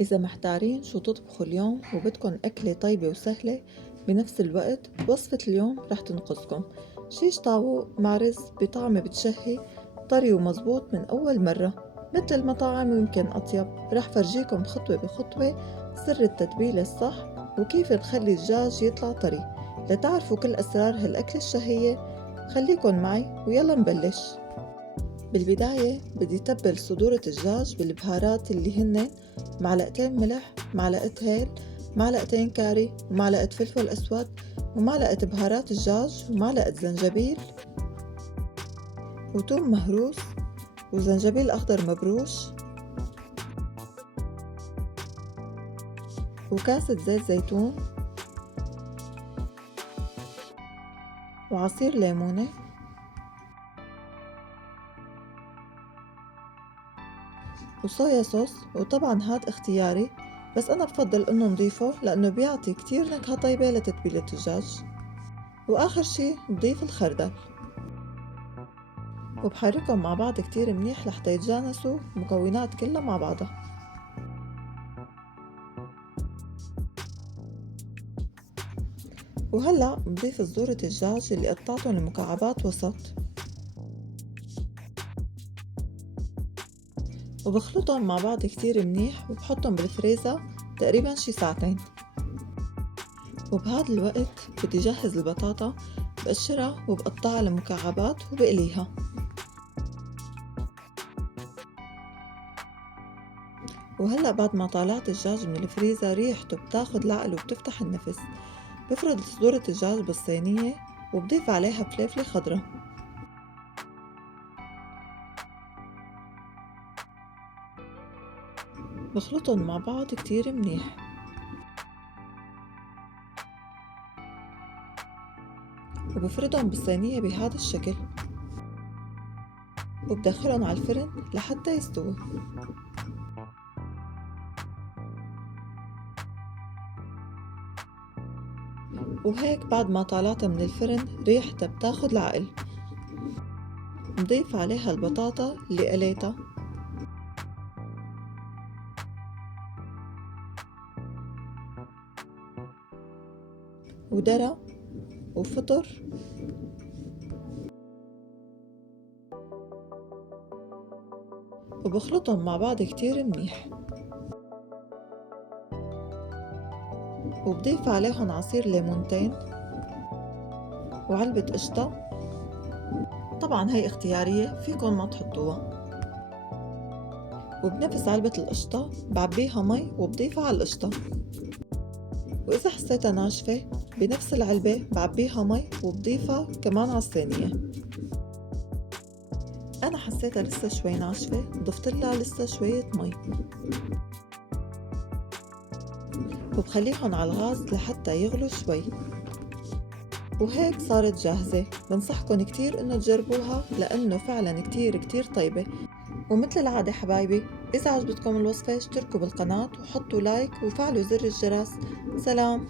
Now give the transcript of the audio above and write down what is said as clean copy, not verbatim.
إذا محتارين شو تطبخوا اليوم وبدكن أكلة طيبة وسهلة بنفس الوقت، وصفة اليوم رح تنقذكم. شيش طاووق مع رز بطعم بتشهي، طري ومزبوط من أول مرة مثل المطاعم ويمكن أطيب. رح فرجيكم خطوة بخطوة سر التتبيلة الصح وكيف نخلي الدجاج يطلع طري. لتعرفوا كل أسرار هالأكلة الشهية خليكن معي ويلا نبلش. بالبداية بدي تبل صدور الدجاج بالبهارات اللي هن معلقتين ملح، معلقة هيل، معلقتين كاري، ومعلقة فلفل أسود، ومعلقة بهارات دجاج، ومعلقة زنجبيل، وتوم مهروس، وزنجبيل أخضر مبروش، وكاسة زيت زيتون، وعصير ليمونة، وصويا صوص. وطبعا هاد اختياري بس أنا بفضل إنه نضيفه لأنه بيعطي كتير نكهة طيبة لتتبيلة الدجاج. وآخر شي نضيف الخردل، وبحركهم مع بعض كتير منيح لحتى يتجانسوا المكونات كلها مع بعضها. وهلأ نضيف صدور الدجاج اللي قطعتهم لمكعبات وسط، وبخلطهم مع بعض كتير منيح وبحطهم بالفريزر تقريبا شي ساعتين. وبهذا الوقت بدي جهز البطاطا، بقشرها وبقطعها لمكعبات وبقليها. وهلأ بعد ما طلعت الدجاج من الفريزر ريحته بتاخد العقل وبتفتح النفس. بفرد صدور الدجاج بالصينية وبضيف عليها فليفلة خضرا، بخلطهم مع بعض كتير منيح، وبفردهم بالصينية بهذا الشكل، وبدخلهم على الفرن لحتى يستووا. وهيك بعد ما طلعتها من الفرن ريحتها بتاخد العقل. نضيف عليها البطاطا اللي قليتها، ودرة، وفطر، وبخلطهم مع بعض كتير منيح، وبضيف عليهم عصير ليمونتين وعلبة قشطة. طبعا هي اختيارية فيكن ما تحطوها. وبنفس علبة القشطة بعبيها مي وبضيفها على القشطة، وإذا حسيتها ناشفة بنفس العلبة بعبيها مي وبضيفها كمان على الصينية. أنا حسيتها لسه شوي ناشفة ضفتلها لسه شوية مي، وبخليهم على الغاز لحتى يغلوا شوي. وهيك صارت جاهزة. بنصحكن كتير إنه تجربوها لأنه فعلا كتير كتير طيبة. ومثل العادة حبايبي، إذا عجبتكم الوصفة اشتركوا بالقناة وحطوا لايك وفعلوا زر الجرس. سلام.